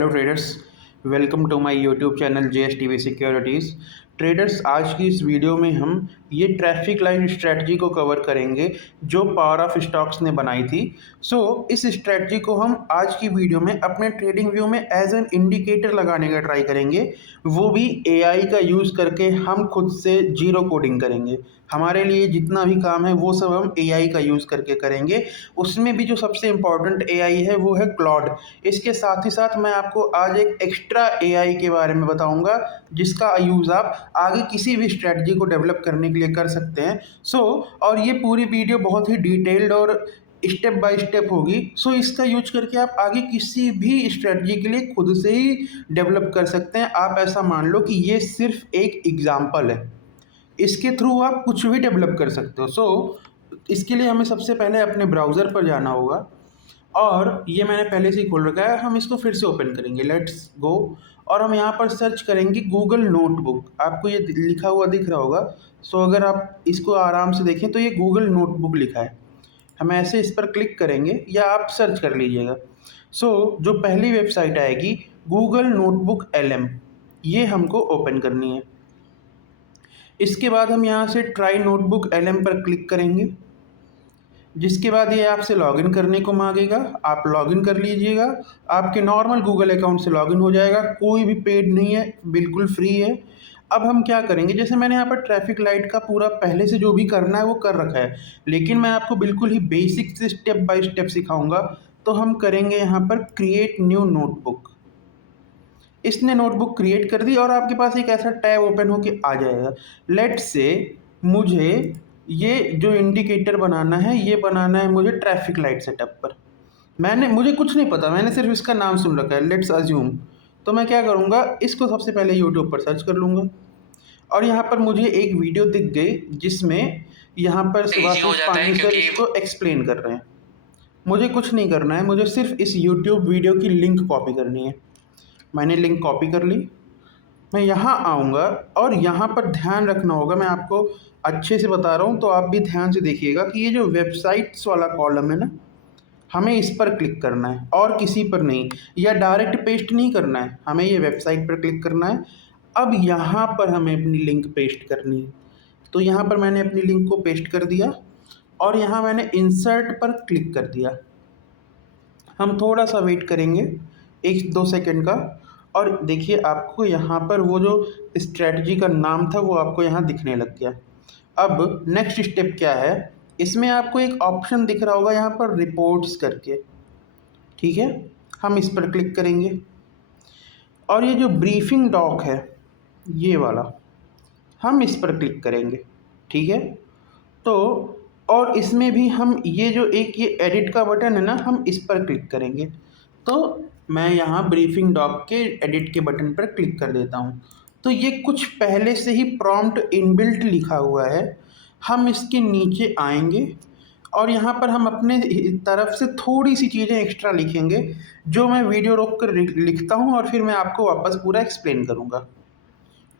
Hello traders, welcome to my YouTube channel JSTV securities. Traders, आज की इस video में हम ये ट्रैफिक लाइट स्ट्रेटजी को कवर करेंगे जो पावर ऑफ स्टॉक्स ने बनाई थी। इस स्ट्रेटजी को हम आज की वीडियो में अपने ट्रेडिंग व्यू में एज एन इंडिकेटर लगाने का ट्राई करेंगे, वो भी AI का यूज़ करके। हम खुद से जीरो कोडिंग करेंगे। हमारे लिए जितना भी काम है वो सब हम AI का यूज़ करके करेंगे। उसमें भी जो सबसे इम्पॉर्टेंट AI है वो है क्लॉड। इसके साथ ही साथ मैं आपको आज एक एक्स्ट्रा AI के बारे में बताऊंगा जिसका यूज़ आप आगे किसी भी स्ट्रेटजी को डेवलप करने के लिए कर सकते हैं। और ये पूरी वीडियो बहुत ही डिटेल्ड और स्टेप बाय स्टेप होगी। इसका यूज करके आप आगे किसी भी स्ट्रेटजी के लिए खुद से ही डेवलप कर सकते हैं। आप ऐसा मान लो कि ये सिर्फ एक एग्जाम्पल है, इसके थ्रू आप कुछ भी डेवलप कर सकते हो। इसके लिए हमें सबसे पहले अपने ब्राउज़र पर जाना होगा और ये मैंने पहले से ही खोल रखा है। हम इसको फिर से ओपन करेंगे, लेट्स गो। और हम यहाँ पर सर्च करेंगे गूगल नोटबुक। आपको ये लिखा हुआ दिख रहा होगा। अगर आप इसको आराम से देखें तो ये गूगल नोटबुक लिखा है। हम ऐसे इस पर क्लिक करेंगे या आप सर्च कर लीजिएगा। जो पहली वेबसाइट आएगी गूगल नोटबुक LM, ये हमको ओपन करनी है। इसके बाद हम यहाँ से ट्राई नोटबुक LM पर क्लिक करेंगे, जिसके बाद ये आपसे लॉगिन करने को मांगेगा। आप लॉगिन कर लीजिएगा। आपके नॉर्मल गूगल अकाउंट से लॉगिन हो जाएगा, कोई भी पेड नहीं है, बिल्कुल फ्री है। अब हम क्या करेंगे, जैसे मैंने यहाँ पर ट्रैफिक लाइट का पूरा पहले से जो भी करना है वो कर रखा है, लेकिन मैं आपको बिल्कुल ही बेसिक से स्टेप बाय स्टेप सिखाऊंगा। तो हम करेंगे यहाँ पर क्रिएट न्यू नोटबुक। इसने नोटबुक क्रिएट कर दी और आपके पास एक ऐसा टैब ओपन होके आ जाएगा। लेट्स से मुझे ये जो इंडिकेटर बनाना है, ये बनाना है मुझे ट्रैफिक लाइट सेटअप पर। मुझे कुछ नहीं पता, मैंने सिर्फ इसका नाम सुन रखा है, लेट्स अज्यूम। तो मैं क्या करूँगा, इसको सबसे पहले यूट्यूब पर सर्च कर लूँगा और यहाँ पर मुझे एक वीडियो दिख गई जिसमें यहाँ पर सुभाषिष पानी सर इसको एक्सप्लेन कर रहे हैं। मुझे कुछ नहीं करना है, मुझे सिर्फ इस यूट्यूब वीडियो की लिंक कॉपी करनी है। मैंने लिंक कॉपी कर ली। मैं यहाँ आऊँगा और यहाँ पर ध्यान रखना होगा, मैं आपको अच्छे से बता रहा हूँ तो आप भी ध्यान से देखिएगा कि ये जो वेबसाइट्स वाला कॉलम है ना, हमें इस पर क्लिक करना है और किसी पर नहीं, या डायरेक्ट पेस्ट नहीं करना है, हमें ये वेबसाइट पर क्लिक करना है। अब यहाँ पर हमें अपनी लिंक पेस्ट करनी है। तो यहाँ पर मैंने अपनी लिंक को पेस्ट कर दिया और यहाँ मैंने इंसर्ट पर क्लिक कर दिया। हम थोड़ा सा वेट करेंगे 1-2 सेकंड का, और देखिए आपको यहाँ पर वो जो स्ट्रेटजी का नाम था वो आपको यहाँ दिखने लग गया। अब नेक्स्ट स्टेप क्या है, इसमें आपको एक ऑप्शन दिख रहा होगा यहाँ पर रिपोर्ट्स करके, ठीक है। हम इस पर क्लिक करेंगे और ये जो ब्रीफिंग डॉक है ये वाला, हम इस पर क्लिक करेंगे, ठीक है। तो और इसमें भी हम ये जो एक ये एडिट का बटन है ना, हम इस पर क्लिक करेंगे। तो मैं यहाँ ब्रीफिंग डॉक के एडिट के बटन पर क्लिक कर देता हूँ। तो ये कुछ पहले से ही प्रॉम्प्ट इनबिल्ट लिखा हुआ है। हम इसके नीचे आएंगे और यहाँ पर हम अपने तरफ से थोड़ी सी चीज़ें एक्स्ट्रा लिखेंगे, जो मैं वीडियो रोक कर लिखता हूँ और फिर मैं आपको वापस पूरा एक्सप्लेन करूँगा।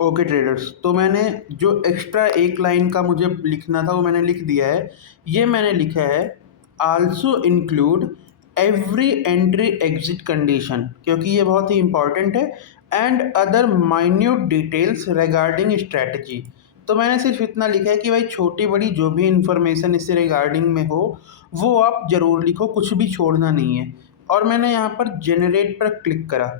ओके ट्रेडर्स, तो मैंने जो एक्स्ट्रा एक लाइन का मुझे लिखना था वो मैंने लिख दिया है। ये मैंने लिखा है also include every entry exit condition, क्योंकि ये बहुत ही इंपॉर्टेंट है, and other minute details regarding strategy. तो मैंने सिर्फ इतना लिखा है कि भाई छोटी बड़ी जो भी इंफॉर्मेशन इससे रिगार्डिंग में हो वो आप ज़रूर लिखो, कुछ भी छोड़ना नहीं है। और मैंने यहाँ पर जनरेट पर क्लिक करा।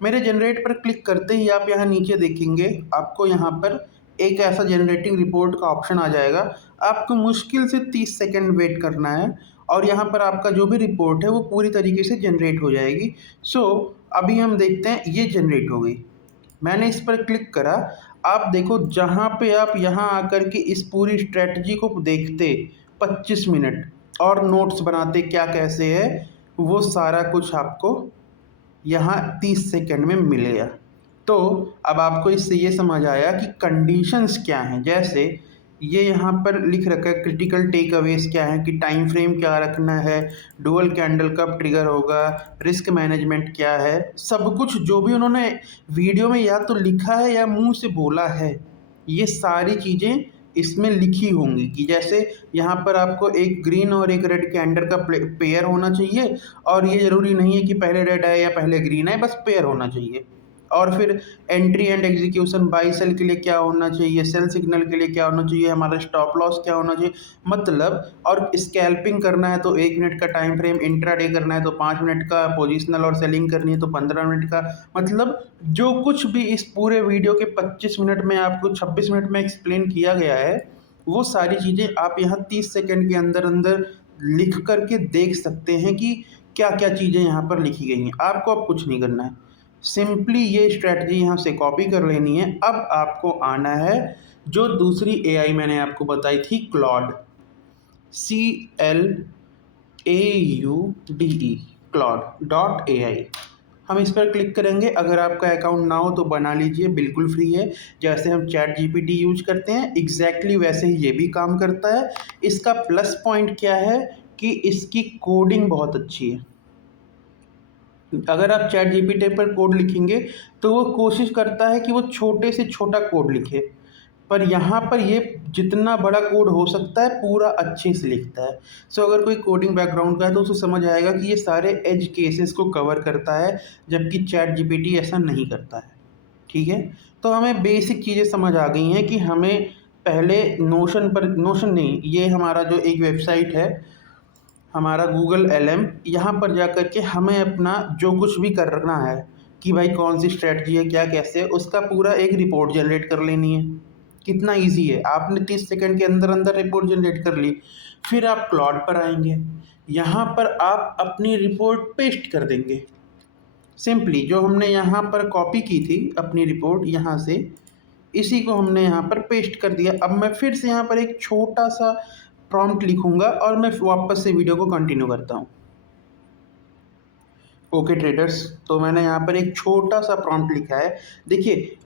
मेरे जनरेट पर क्लिक करते ही आप यहाँ नीचे देखेंगे, आपको यहाँ पर एक ऐसा जनरेटिंग रिपोर्ट का ऑप्शन आ जाएगा। आपको मुश्किल से 30 सेकंड वेट करना है और यहाँ पर आपका जो भी रिपोर्ट है वो पूरी तरीके से जनरेट हो जाएगी। अभी हम देखते हैं, ये जनरेट हो गई। मैंने इस पर क्लिक करा। आप देखो, जहाँ पे आप यहाँ आकर के इस पूरी स्ट्रेटजी को देखते 25 मिनट और नोट्स बनाते क्या कैसे है, वो सारा कुछ आपको यहाँ 30 सेकंड में मिल गया। तो अब आपको इससे ये समझ आया कि कंडीशंस क्या हैं। जैसे ये यहाँ पर लिख रखा है क्रिटिकल टेक अवेज क्या है, कि टाइम फ्रेम क्या रखना है, डुअल कैंडल कब ट्रिगर होगा, रिस्क मैनेजमेंट क्या है, सब कुछ जो भी उन्होंने वीडियो में या तो लिखा है या मुंह से बोला है, ये सारी चीज़ें इसमें लिखी होंगी कि जैसे यहाँ पर आपको एक ग्रीन और एक रेड कैंडल का पेयर होना चाहिए, और ये ज़रूरी नहीं है कि पहले रेड आए या पहले ग्रीन आए, बस पेयर होना चाहिए। और फिर entry and execution buy sell के लिए क्या होना चाहिए, सेल सिग्नल के लिए क्या होना चाहिए, हमारा स्टॉप लॉस क्या होना चाहिए, मतलब। और स्कैल्पिंग करना है तो 1 मिनट का टाइम फ्रेम, इंट्राडे करना है तो 5 मिनट का, पोजिशनल और सेलिंग करनी है तो 15 मिनट का, मतलब जो कुछ भी इस पूरे वीडियो के 25 मिनट में आपको 26 मिनट में एक्सप्लेन किया गया है, वो सारी चीज़ें आप यहाँ 30 सेकेंड के अंदर अंदर लिख करके देख सकते हैं कि क्या क्या चीज़ें यहाँ पर लिखी गई हैं। आपको अब कुछ नहीं करना है, सिंपली ये स्ट्रैटेजी यहाँ से कॉपी कर लेनी है। अब आपको आना है जो दूसरी एआई मैंने आपको बताई थी, क्लॉड, CLAUDE, क्लॉड.ai। हम इस पर क्लिक करेंगे। अगर आपका अकाउंट ना हो तो बना लीजिए, बिल्कुल फ्री है। जैसे हम चैट जीपीटी यूज करते हैं एग्जैक्टली वैसे ही ये भी काम करता है। इसका प्लस पॉइंट क्या है कि इसकी कोडिंग बहुत अच्छी है। अगर आप चैट जीपीटी पर कोड लिखेंगे तो वो कोशिश करता है कि वो छोटे से छोटा कोड लिखे, पर यहाँ पर ये जितना बड़ा कोड हो सकता है पूरा अच्छे से लिखता है। सो अगर कोई कोडिंग बैकग्राउंड का है तो उसे समझ आएगा कि ये सारे एज केसेस को कवर करता है, जबकि चैट जीपीटी ऐसा नहीं करता है। ठीक है, तो हमें बेसिक चीज़ें समझ आ गई हैं कि हमें पहले नोशन नहीं, ये हमारा जो एक वेबसाइट है हमारा गूगल LM, यहाँ पर जा कर के हमें अपना जो कुछ भी करना है कि भाई कौन सी स्ट्रैटेजी है, क्या कैसे है, उसका पूरा एक रिपोर्ट जनरेट कर लेनी है। कितना इजी है, आपने 30 सेकंड के अंदर अंदर रिपोर्ट जनरेट कर ली। फिर आप क्लॉड पर आएंगे, यहाँ पर आप अपनी रिपोर्ट पेस्ट कर देंगे। सिंपली जो हमने यहाँ पर कॉपी की थी अपनी रिपोर्ट यहाँ से, इसी को हमने यहाँ पर पेस्ट कर दिया। अब मैं फिर से यहाँ पर एक छोटा सा प्रॉम्प्ट लिखूंगा और मैं वापस से वीडियो को कंटिन्यू करता हूँ। ओके ट्रेडर्स, तो मैंने यहाँ पर एक छोटा सा प्रॉम्प्ट लिखा है। देखिए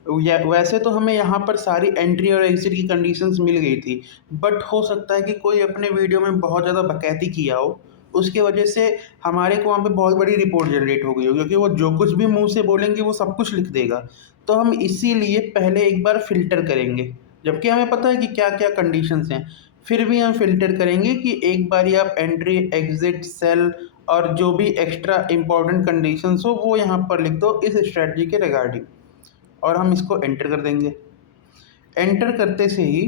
वैसे तो हमें यहाँ पर सारी एंट्री और एग्जिट की कंडीशंस मिल गई थी, बट हो सकता है कि कोई अपने वीडियो में बहुत ज़्यादा बकैती किया हो, उसके वजह से हमारे को वहाँ पे बहुत बड़ी रिपोर्ट जनरेट हो गई हो, क्योंकि वो जो कुछ भी मुंह से बोलेंगे वो सब कुछ लिख देगा। तो हम इसीलिए पहले एक बार फ़िल्टर करेंगे, जबकि हमें पता है कि क्या क्या कंडीशंस हैं, फिर भी हम फ़िल्टर करेंगे कि एक बार ही आप एंट्री, एग्जिट, सेल और जो भी एक्स्ट्रा इंपॉर्टेंट कंडीशंस हो वो यहाँ पर लिख दो इस स्ट्रेटजी के रिगार्डिंग, और हम इसको एंटर कर देंगे। एंटर करते से ही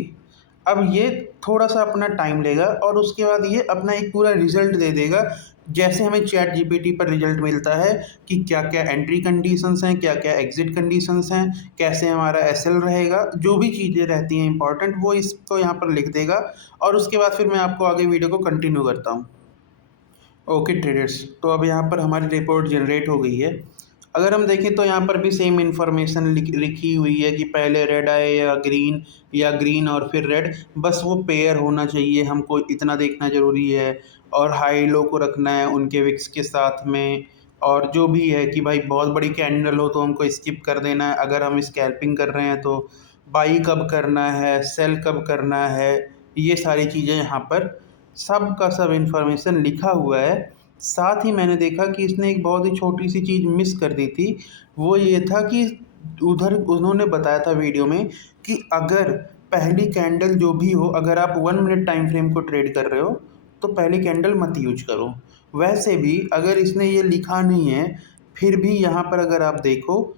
अब ये थोड़ा सा अपना टाइम लेगा और उसके बाद ये अपना एक पूरा रिजल्ट दे देगा, जैसे हमें चैट जीपीटी पर रिजल्ट मिलता है कि क्या क्या एंट्री कंडीशंस हैं, क्या क्या एग्जिट कंडीशंस हैं, कैसे हमारा एसएल रहेगा, जो भी चीज़ें रहती हैं इंपॉर्टेंट वो इसको यहाँ पर लिख देगा। और उसके बाद फिर मैं आपको आगे वीडियो को कंटिन्यू करता हूँ। ओके ट्रेडर्स, तो अब यहाँ पर हमारी रिपोर्ट जनरेट हो गई है। अगर हम देखें तो यहाँ पर भी सेम इन्फॉर्मेशन लिखी हुई है कि पहले रेड आए या ग्रीन और फिर रेड, बस वो पेयर होना चाहिए, हमको इतना देखना ज़रूरी है। और हाई लो को रखना है उनके विक्स के साथ में। और जो भी है कि भाई बहुत बड़ी कैंडल हो तो हमको स्किप कर देना है, अगर हम स्कैल्पिंग कर रहे हैं तो बाई कब करना है, सेल कब करना है, ये सारी चीज़ें यहाँ पर सब का सब इन्फॉर्मेशन लिखा हुआ है। साथ ही मैंने देखा कि इसने एक बहुत ही छोटी सी चीज़ मिस कर दी थी, वो ये था कि उधर उन्होंने बताया था वीडियो में कि अगर पहली कैंडल जो भी हो, अगर आप 1 मिनट टाइम फ्रेम को ट्रेड कर रहे हो तो पहली कैंडल मत यूज करो। वैसे भी अगर इसने ये लिखा नहीं है, फिर भी यहाँ पर अगर आप देखो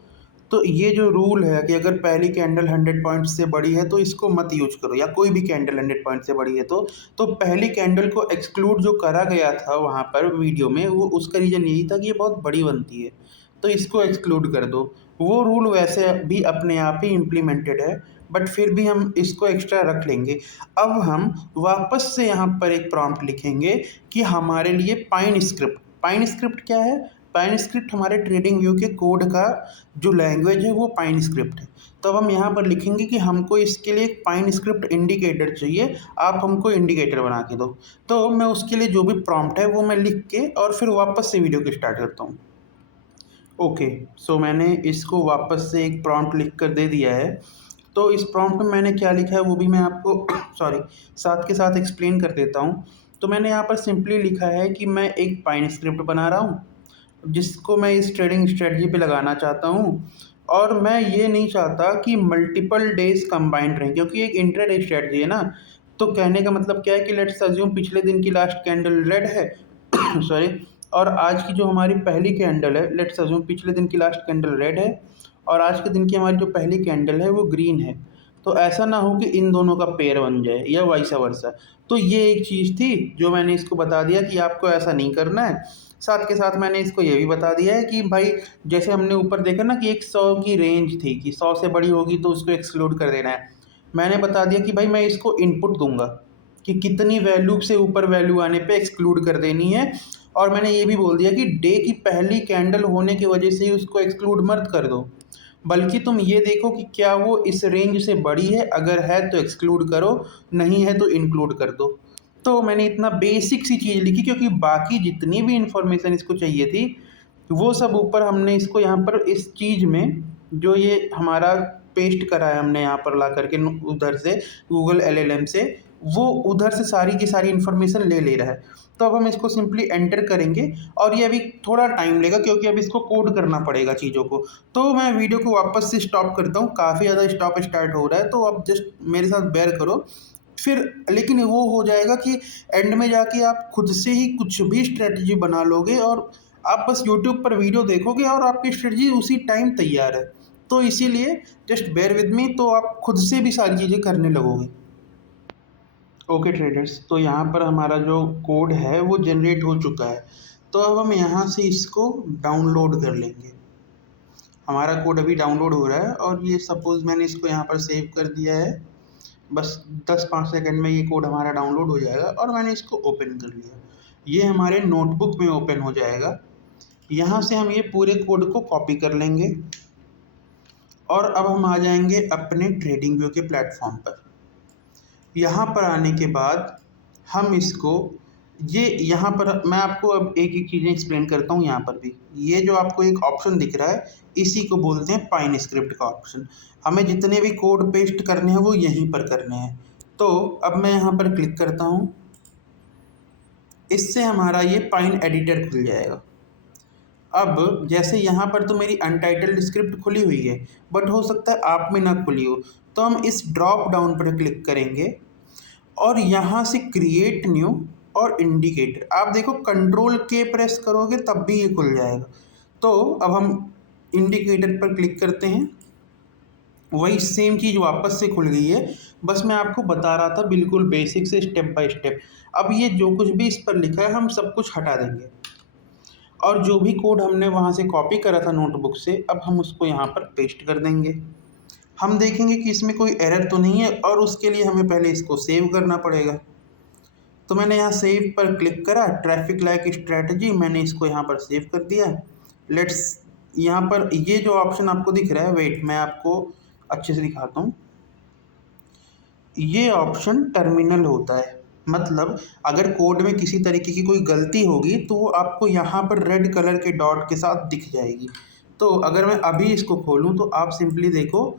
तो ये जो रूल है कि अगर पहली कैंडल 100 पॉइंट से बड़ी है तो इसको मत यूज करो, या कोई भी कैंडल 100 पॉइंट से बड़ी है तो पहली कैंडल को एक्सक्लूड जो करा गया था वहाँ पर वीडियो में, वो उसका रीज़न यही था कि ये बहुत बड़ी बनती है तो इसको एक्सक्लूड कर दो। वो रूल वैसे भी अपने आप ही इम्प्लीमेंटेड है, बट फिर भी हम इसको एक्स्ट्रा रख लेंगे। अब हम वापस से यहाँ पर एक प्रॉम्प्ट लिखेंगे कि हमारे लिए पाइन स्क्रिप्ट क्या है। पाइन स्क्रिप्ट हमारे ट्रेडिंग व्यू के कोड का जो लैंग्वेज है वो पाइन स्क्रिप्ट है। तो अब हम यहाँ पर लिखेंगे कि हमको इसके लिए एक पाइन स्क्रिप्ट इंडिकेटर चाहिए, आप हमको इंडिकेटर बना के दो। तो मैं उसके लिए जो भी प्रॉम्प्ट है वो मैं लिख के और फिर वापस से वीडियो को स्टार्ट करता हूँ। ओके, सो मैंने इसको वापस से एक प्रॉम्प्ट लिख कर दे दिया है। तो इस प्रॉम्प्ट में मैंने क्या लिखा है वो भी मैं आपको सॉरी साथ के साथ एक्सप्लेन कर देता हूँ। तो मैंने यहाँ पर सिंपली लिखा है कि मैं एक पाइन स्क्रिप्ट बना रहा हूँ जिसको मैं इस ट्रेडिंग स्ट्रेटजी पे लगाना चाहता हूँ, और मैं ये नहीं चाहता कि मल्टीपल डेज कंबाइंड रहें, क्योंकि एक इंट्राडे स्ट्रेटजी है ना। तो कहने का मतलब क्या है कि लेट्स अज्यूम पिछले दिन की लास्ट कैंडल रेड है सॉरी, और आज की जो हमारी पहली कैंडल है, लेट्स अज्यूम पिछले दिन की लास्ट कैंडल रेड है और आज के दिन की हमारी जो पहली कैंडल है वो ग्रीन है। तो ऐसा ना हो कि इन दोनों का पेयर बन जाए या वाइस वर्सा। तो ये एक चीज़ थी जो मैंने इसको बता दिया कि आपको ऐसा नहीं करना है। साथ के साथ मैंने इसको ये भी बता दिया है कि भाई जैसे हमने ऊपर देखा ना कि एक 100 की रेंज थी कि 100 से बड़ी होगी तो उसको एक्सक्लूड कर देना है। मैंने बता दिया कि भाई मैं इसको इनपुट दूंगा कि कितनी वैल्यू से ऊपर वैल्यू आने पे एक्सक्लूड कर देनी है। और मैंने ये भी बोल दिया कि डे की पहली कैंडल होने की वजह से ही उसको एक्सक्लूड मत कर दो, बल्कि तुम ये देखो कि क्या वो इस रेंज से बड़ी है, अगर है तो एक्सक्लूड करो, नहीं है तो इंक्लूड कर दो। तो मैंने इतना बेसिक सी चीज़ लिखी, क्योंकि बाकी जितनी भी इन्फॉर्मेशन इसको चाहिए थी वो सब ऊपर हमने इसको यहाँ पर इस चीज़ में जो ये हमारा पेस्ट करा है हमने यहाँ पर ला करके उधर से गूगल एलएलएम से, वो उधर से सारी की सारी इन्फॉर्मेशन ले ले रहा है। तो अब हम इसको सिंपली एंटर करेंगे और ये अभी थोड़ा टाइम लेगा क्योंकि अब इसको कोड करना पड़ेगा चीज़ों को। तो मैं वीडियो को वापस से स्टॉप करता हूँ, काफ़ी ज़्यादा स्टॉप स्टार्ट हो रहा है, तो अब जस्ट मेरे साथ बेयर करो। फिर लेकिन वो हो जाएगा कि एंड में जाके आप खुद से ही कुछ भी स्ट्रेटजी बना लोगे और आप बस यूट्यूब पर वीडियो देखोगे और आपकी स्ट्रेटजी उसी टाइम तैयार है। तो इसीलिए जस्ट बेयर विद मी, तो आप खुद से भी सारी चीज़ें करने लगोगे। ओके ट्रेडर्स, तो यहाँ पर हमारा जो कोड है वो जनरेट हो चुका है। तो अब हम यहाँ से इसको डाउनलोड कर लेंगे। हमारा कोड अभी डाउनलोड हो रहा है और ये सपोज़ मैंने इसको यहाँ पर सेव कर दिया है। बस 10-5 सेकंड में ये कोड हमारा डाउनलोड हो जाएगा और मैंने इसको ओपन कर लिया। ये हमारे नोटबुक में ओपन हो जाएगा। यहाँ से हम ये पूरे कोड को कॉपी कर लेंगे और अब हम आ जाएंगे अपने ट्रेडिंग व्यू के प्लेटफॉर्म पर। यहाँ पर आने के बाद हम इसको ये यहाँ पर मैं आपको अब एक एक चीज़ें एक्सप्लेन करता हूँ। यहाँ पर भी ये जो आपको एक ऑप्शन दिख रहा है इसी को बोलते हैं पाइन स्क्रिप्ट का ऑप्शन। हमें जितने भी कोड पेस्ट करने हैं वो यहीं पर करने हैं। तो अब मैं यहाँ पर क्लिक करता हूँ, इससे हमारा ये पाइन एडिटर खुल जाएगा। अब जैसे यहाँ पर तो मेरी अनटाइटल्ड स्क्रिप्ट खुली हुई है, बट हो सकता है आप में ना खुली हो, तो हम इस ड्रॉप डाउन पर क्लिक करेंगे और यहाँ से क्रिएट न्यू और इंडिकेटर, आप देखो कंट्रोल के प्रेस करोगे तब भी ये खुल जाएगा। तो अब हम इंडिकेटर पर क्लिक करते हैं, वही सेम चीज़ वापस से खुल गई है। बस मैं आपको बता रहा था बिल्कुल बेसिक से स्टेप बाय स्टेप। अब ये जो कुछ भी इस पर लिखा है हम सब कुछ हटा देंगे और जो भी कोड हमने वहाँ से कॉपी करा था नोटबुक से, अब हम उसको यहाँ पर पेस्ट कर देंगे। हम देखेंगे कि इसमें कोई एरर तो नहीं है और उसके लिए हमें पहले इसको सेव करना पड़ेगा। तो मैंने यहाँ सेव पर क्लिक करा, ट्रैफिक लाइक स्ट्रैटेजी, मैंने इसको यहाँ पर सेव कर दिया। लेट्स यहाँ पर ये जो ऑप्शन आपको दिख रहा है, वेट मैं आपको अच्छे से दिखाता हूँ। ये ऑप्शन टर्मिनल होता है, मतलब अगर कोड में किसी तरीके की कोई गलती होगी तो वो आपको यहाँ पर रेड कलर के डॉट के साथ दिख जाएगी। तो अगर मैं अभी इसको खोलूँ तो आप सिंपली देखो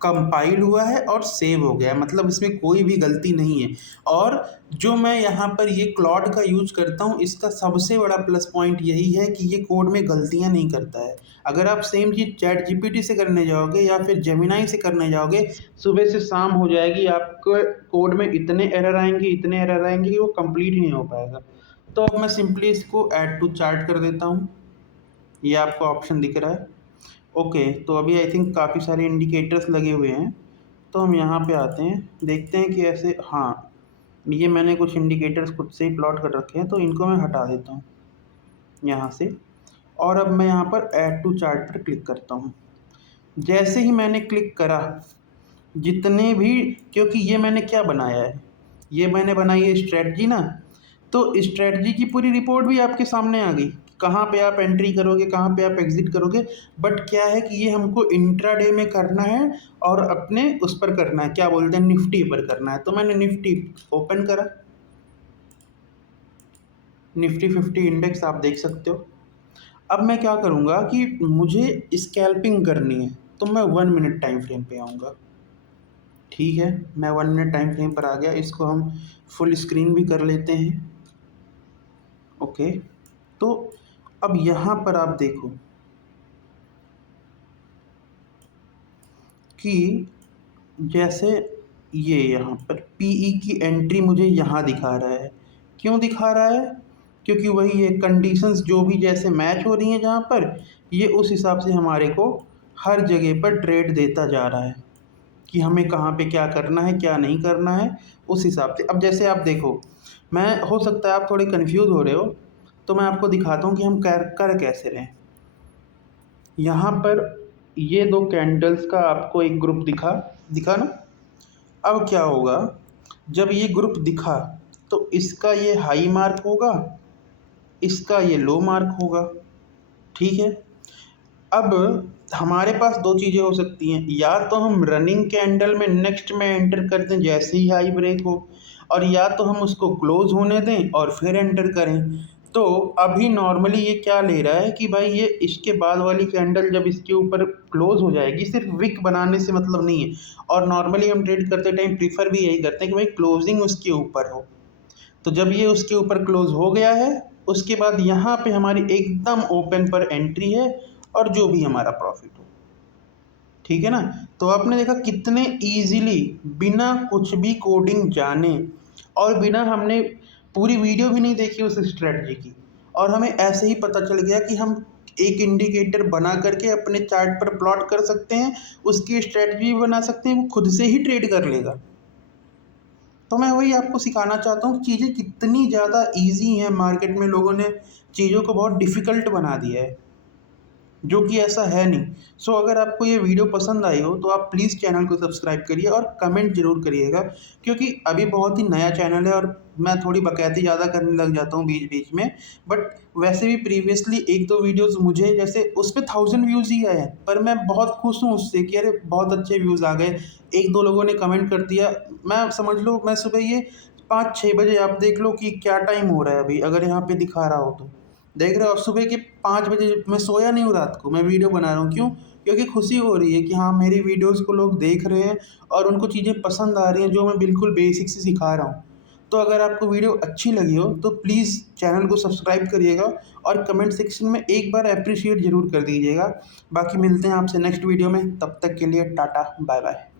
कंपाइल हुआ है और सेव हो गया है, मतलब इसमें कोई भी गलती नहीं है। और जो मैं यहाँ पर ये क्लॉड का यूज करता हूँ, इसका सबसे बड़ा प्लस पॉइंट यही है कि ये कोड में गलतियाँ नहीं करता है। अगर आप सेम चीज़ चैट जीपीटी से करने जाओगे या फिर जेमिनाई से करने जाओगे, सुबह से शाम हो जाएगी, आपको कोड में इतने एरर आएंगे, इतने एरर आएंगे कि वो कंप्लीट ही नहीं हो पाएगा। तो अब मैं सिंपली इसको ऐड टू चार्ट कर देता हूँ। ये आपको ऑप्शन दिख रहा है। ओके, तो अभी आई थिंक काफ़ी सारे इंडिकेटर्स लगे हुए हैं, तो हम यहाँ पे आते हैं, देखते हैं कि ऐसे, हाँ ये मैंने कुछ इंडिकेटर्स खुद से ही प्लॉट कर रखे हैं तो इनको मैं हटा देता हूँ यहाँ से। और अब मैं यहाँ पर ऐड टू चार्ट पर क्लिक करता हूँ। जैसे ही मैंने क्लिक करा, जितने भी, क्योंकि ये मैंने क्या बनाया है, ये मैंने बनाई है स्ट्रेटजी ना, तो स्ट्रेटजी की पूरी रिपोर्ट भी आपके सामने आ गई, कहाँ पे आप एंट्री करोगे, कहाँ पे आप एग्जिट करोगे। बट क्या है कि ये हमको इंट्राडे में करना है और अपने उस पर करना है, क्या बोलते हैं, निफ्टी पर करना है। तो मैंने निफ्टी ओपन करा, निफ्टी 50 इंडेक्स आप देख सकते हो। अब मैं क्या करूँगा कि मुझे स्कैल्पिंग करनी है, तो मैं 1 मिनट टाइम फ्रेम पे आऊँगा। ठीक है, मैं 1 मिनट टाइम फ्रेम पर आ गया, इसको हम फुल स्क्रीन भी कर लेते हैं। ओके, तो अब यहाँ पर आप देखो, कि जैसे ये यहाँ पर पीई की एंट्री मुझे यहाँ दिखा रहा है। क्यों दिखा रहा है? क्योंकि वही है, कंडीशंस जो भी जैसे मैच हो रही हैं जहाँ पर, ये उस हिसाब से हमारे को हर जगह पर ट्रेड देता जा रहा है कि हमें कहाँ पे क्या करना है, क्या नहीं करना है, उस हिसाब से। अब जैसे आप देखो, मैं हो सकता है आप थोड़े कन्फ्यूज़ हो रहे हो, तो मैं आपको दिखाता हूँ कि हम कर कैसे रहे हैं। यहाँ पर ये 2 कैंडल्स का आपको एक ग्रुप दिखा दिखा ना? अब क्या होगा, जब ये ग्रुप दिखा तो इसका ये हाई मार्क होगा, इसका ये लो मार्क होगा, ठीक है? अब हमारे पास 2 चीज़ें हो सकती हैं, या तो हम रनिंग कैंडल में नेक्स्ट में एंटर कर दें जैसे ही हाई ब्रेक हो, और या तो हम उसको क्लोज होने दें और फिर एंटर करें। तो अभी नॉर्मली ये क्या ले रहा है कि भाई ये इसके बाद वाली कैंडल जब इसके ऊपर क्लोज हो जाएगी, सिर्फ विक बनाने से मतलब नहीं है, और नॉर्मली हम ट्रेड करते टाइम प्रीफर भी यही करते हैं कि भाई क्लोजिंग उसके ऊपर हो। तो जब ये उसके ऊपर क्लोज हो गया है, उसके बाद यहाँ पे हमारी एकदम ओपन पर एंट्री है और जो भी हमारा प्रॉफिट हो, ठीक है ना? तो आपने देखा कितने इजीली, बिना कुछ भी कोडिंग जाने और बिना हमने पूरी वीडियो भी नहीं देखी उस स्ट्रेटजी की, और हमें ऐसे ही पता चल गया कि हम एक इंडिकेटर बना करके अपने चार्ट पर प्लॉट कर सकते हैं, उसकी स्ट्रेटजी भी बना सकते हैं, वो खुद से ही ट्रेड कर लेगा। तो मैं वही आपको सिखाना चाहता हूँ कि चीज़ें कितनी ज़्यादा ईज़ी हैं, मार्केट में लोगों ने चीज़ों को बहुत डिफ़िकल्ट बना दिया है, जो कि ऐसा है नहीं। सो अगर आपको ये वीडियो पसंद आई हो तो आप प्लीज़ चैनल को सब्सक्राइब करिए और कमेंट ज़रूर करिएगा, क्योंकि अभी बहुत ही नया चैनल है और मैं थोड़ी बकैती ज़्यादा करने लग जाता हूँ बीच-बीच में। बट वैसे भी प्रीवियसली 1-2 वीडियोज़ मुझे जैसे उस पे 1000 व्यूज़ ही आए हैं, पर मैं बहुत खुश हूँ उससे कि अरे बहुत अच्छे व्यूज़ आ गए। 1-2 लोगों ने कमेंट कर दिया, मैं समझ लो मैं सुबह ये 5-6 बजे, आप देख लो कि क्या टाइम हो रहा है अभी, अगर यहाँ पे दिखा रहा हो तो। देख रहे हो, सुबह के 5 बजे मैं सोया नहीं हूँ रात को, मैं वीडियो बना रहा हूँ। क्यों? क्योंकि खुशी हो रही है कि हाँ, मेरी वीडियोज़ को लोग देख रहे हैं और उनको चीज़ें पसंद आ रही हैं जो मैं बिल्कुल बेसिक से सिखा रहा हूँ। तो अगर आपको वीडियो अच्छी लगी हो तो प्लीज़ चैनल को सब्सक्राइब करिएगा और कमेंट सेक्शन में एक बार एप्रिशिएट ज़रूर कर दीजिएगा। बाकी मिलते हैं आपसे नेक्स्ट वीडियो में, तब तक के लिए टाटा, बाय बाय।